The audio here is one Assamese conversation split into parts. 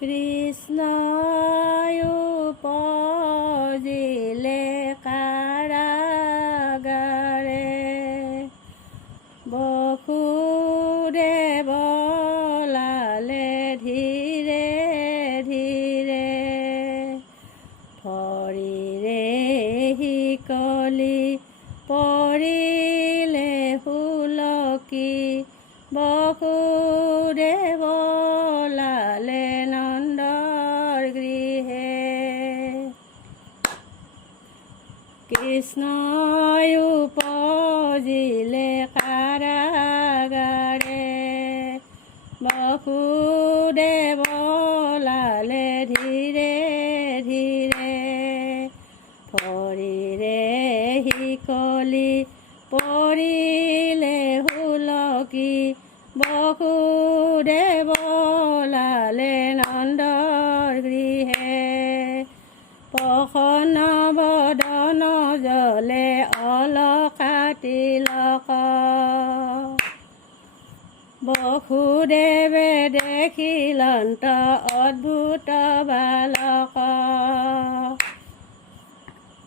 কৃষ্ণই উপজিলে কাৰাগাৰে, বসুদেৱ ওলালে ধীৰে ধীৰে, ভৰিৰে শিকলি পৰিলে সুলকি, বসুদেৱ ওলালে নন্দৰ গৃহে। কৃষ্ণই উপজিলে কাৰাগাৰে, বসুদেৱ ওলালে ধীৰে ধীৰে, ভৰিৰে শিকলি পৰিলে সুলকি, বসুদেৱ ওলালে নন্দৰ গৃহে। প্ৰসন্ন বদন জলে অলকা তিলক, বসুদেৱে দেখিলন্ত অদ্ভুত বালক।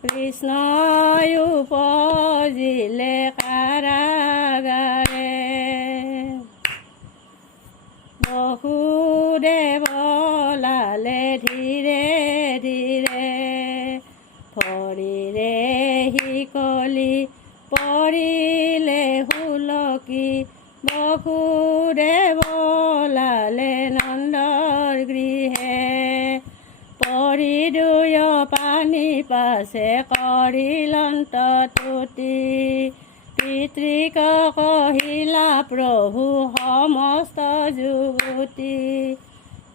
কৃষ্ণই উপজিলে কাৰাগাৰে, বসুদেৱ ওলালে ধীৰে ধীৰে, ভৰিৰে শিকলি পৰিলে সুলকি, বসুদেৱ ওলালে নন্দৰ গৃহে। পৰি দুয় পানী পাছে কৰিলন্ত তুতি, পিতৃক কহিলা প্ৰভু সমস্ত যুৱতী।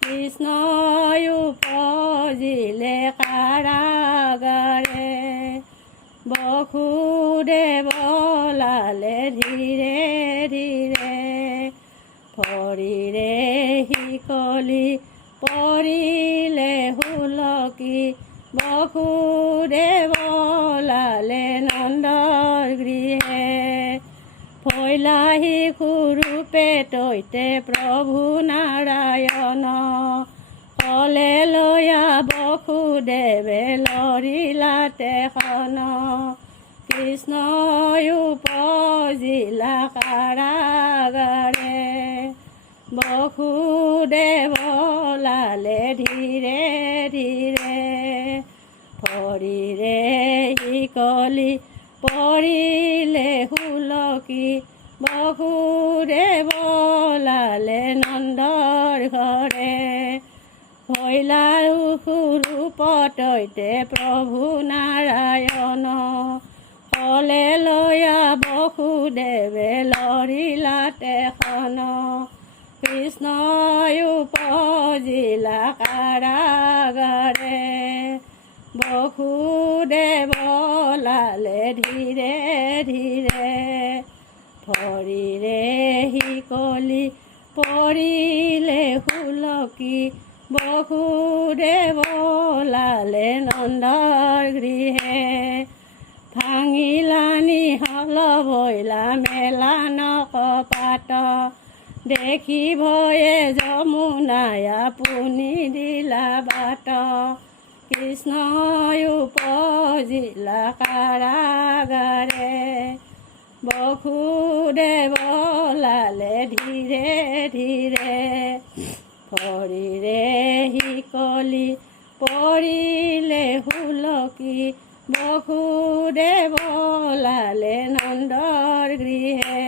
কৃষ্ণই উপজিলে কাৰাগাৰে, বসুদেৱ ওলালে ধীৰে ধীৰে, ভৰিৰে শিকলি পৰিলে সুলকি, বসুদেৱ ওলালে নন্দৰ গৃহে। ভৈলা শিশুৰূপে তৈতে প্ৰভু নাৰায়ণ, কলে লয়া বসুদেৱে লৰিলা তেখন। কৃষ্ণই উপজিলা কাৰাগাৰে, বসুদেৱ ওলালে ধীৰে ধীৰে, ভৰিৰে শিকলি পৰিলে সুলকি, বসুদেৱ ওলালে নন্দৰ ঘৰে। ভৈলা সুৰূপ তৈতে প্ৰভু নাৰায়ণ, কলে লয়া বসুদেৱে লৰিলা তেখন। কৃষ্ণই উপজিলা কাৰাগাৰে, বসুদেৱ ওলালে ধীৰে ধীৰে, ভৰিৰে শিকলি পৰিলে সুলকি, বসুদেৱ ওলালে নন্দৰ গৃহে। ভাঙিলানি হল ভৈলা মেলা নকপাত, দেখি ভয়ে যমুনাই পুনি দিলা বাট। কৃষ্ণই উপজিলা কাৰাগাৰে, বসুদেৱ ওলালে ধীৰে ধীৰে, ভৰিৰে শিকলি পৰিলে সুলকি, বসুদেৱ ওলালে নন্দৰ গৃহে।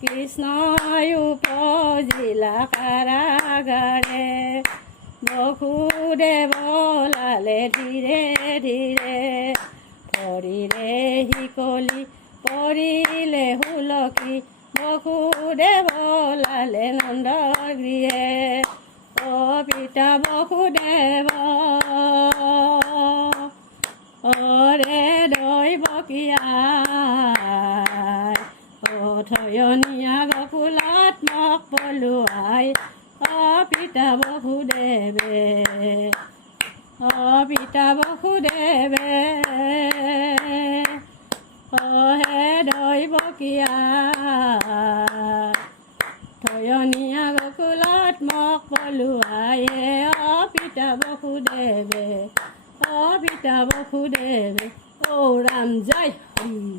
কৃষ্ণই উপজিলা কাৰাগাৰে, বসুদেৱ ওলালে ধীৰে ধীৰে, ভৰিৰে শিকলি পৰিলে সুলকি, বসুদেৱ ওলালে নন্দৰ গৃহে। অ পিতা বসুদেৱ অৰে দৈৱকীয়াই, অথয়নীয়া গকুলত মোক পলুৱাই, অ পিতা বসুদেৱে, অ পিতা বসুদেৱে, অহে দৈৱকীয়াই, থয়নীয়া গকুলত মোক পলুৱাই, বসুদেৱে, অ পিতা বসুদেৱে, ঔ ৰাম জয় হৰি।